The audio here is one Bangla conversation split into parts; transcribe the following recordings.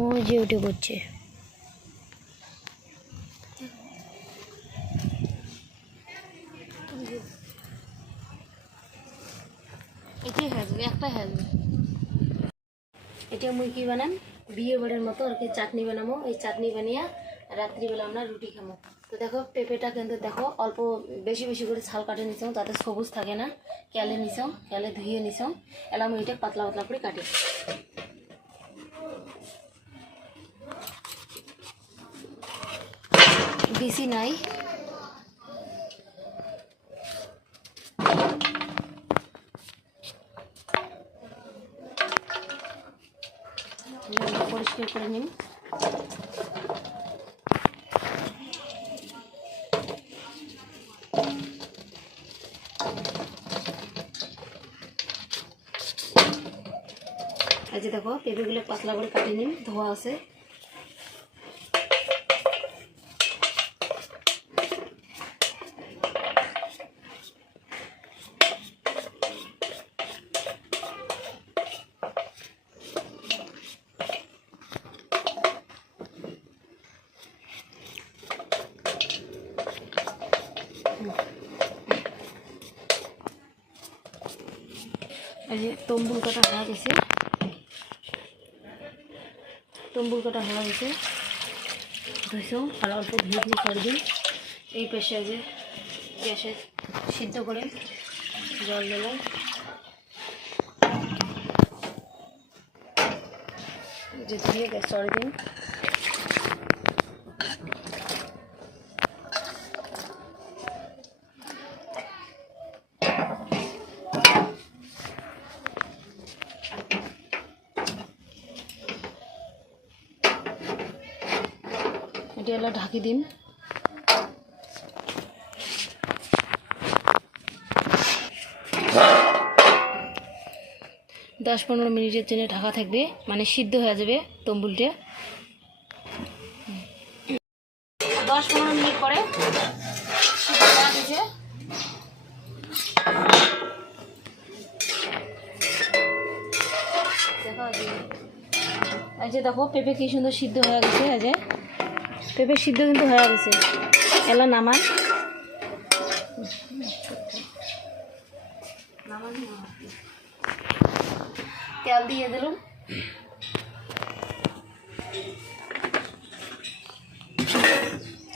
ওই যে উঠে পড়ছে। এটাই হাজবে একটা হাজবে এটা মুই কি বানাম বিয়ে বাড়ির মতো আর কি চাটনি বানাবো। এই চাটনি বানিয়ে রাত্রিবেলা আমরা রুটি খাব। তো দেখো পেঁপেটা কিন্তু দেখো অল্প বেশি বেশি করে ছাল কাটে নিছাম তাতে সবুজ থাকে না। ক্যালে নিছাম ক্যালে ধুয়ে নিছাম এলাম এটা পাতলা পাতলা করে কাটি। বেশি নাই। পরিষ্কার করে নিন। এই দেখো পেঁপেগুলো পাতলা করে কাটিয়ে নিন ধোয়া আছে। এই যে তম্বুল কাটা হয়ে গেছে তম্বুল কাটা হয়ে গেছে ধুইছো আর অল্প ধুয়ে ধুয়ে করে দিন এই পেশে যে গ্যাসে সিদ্ধ করে জল দিলাম। যে ধুয়ে গ্যাস চড়ে এটা এলা ঢাকি দিন দশ পনেরো মিনিটের জন্য ঢাকা থাকবে। মানে সিদ্ধ হয়ে যাবে তম্বুলটা। দশ পনেরো মিনিট পরে এই যে- দেখো পেঁপে কি সুন্দর সিদ্ধ হয়ে গেছে পেঁপে সিদ্ধ কিন্তু হয়ে গেছে। এলা নামান। তেল দিয়ে দিলাম।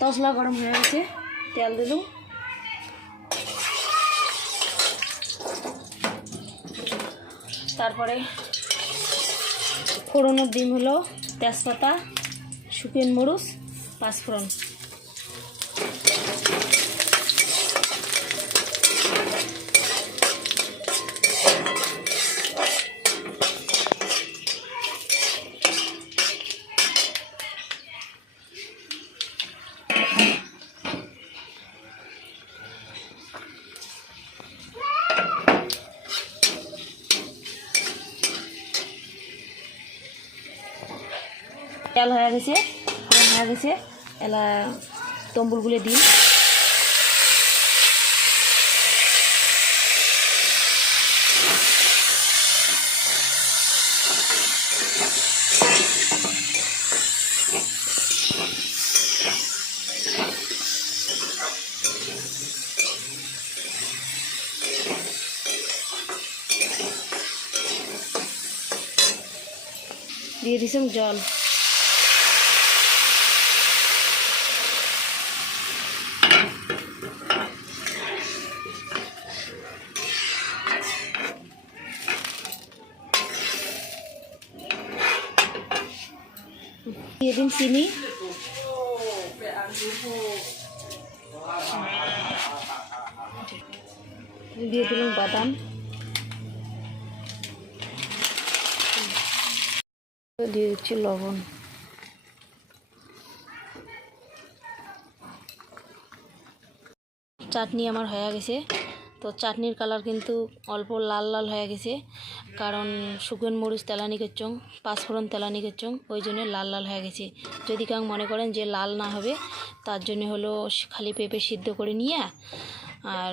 তসলা গরম হয়ে গেছে, তেল দিলাম। তারপরে ফোড়নের ডিম হলো তেজপাতা, শুকিয়ে মরুচ। পাঁচফোড়ন তেল হয়ে গেছে ফোড়ন হয়ে গেছে। এলা তম্বুলগুলো দিন দিয়ে দিছিলাম জল। দিয়ে দিন চিনি। দিয়ে দিলাম বাদাম। দিয়ে দিচ্ছি লবণ। চাটনি আমার হয়ে গেছে। তো চাটনির কালার কিন্তু অল্প লাল লাল হয়ে গেছে। কারণ শুকন মরিচ তেলানি করছং পাঁচফোড়ন তেলানি করছং ওই জন্য লাল লাল হয়ে গেছে। যদি কেউ মনে করেন যে লাল না হবে, তার জন্য হলো খালি পেঁপে সিদ্ধ করে নিয়ে আর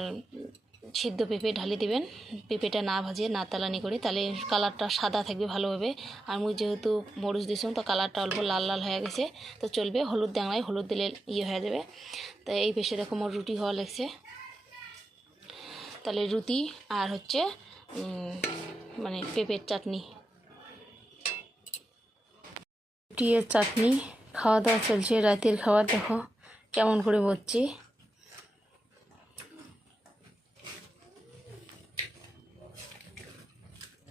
সিদ্ধ পেঁপে ঢালি দেবেন। পেঁপেটা না ভাজে, না তালানি করে, তাহলে কালারটা সাদা থাকবে ভালোভাবে। আর মুই যেহেতু মরিচ দিয়েছিলাম তো কালারটা অল্প লাল লাল হয়ে গেছে। তো চলবে, হলুদ ডাঙায় হলুদ দিলে ইয়ে হয়ে যাবে। তো এই পেশে দেখো মোর রুটি হওয়া লাগছে। তাহলে রুটি আর হচ্ছে মানে পেঁপের চাটনি। রুটি আর চাটনি খাওয়া দাওয়া চলছে, রাতের খাবার, দেখো কেমন করে বলছি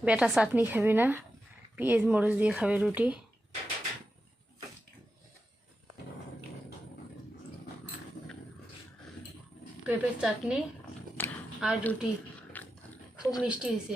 বেটা চাটনি খাবি না, পেঁয়াজ, মরিচ দিয়ে খাবে রুটি। পেঁপের চাটনি আর রুটি খুব মিষ্টি হয়েছে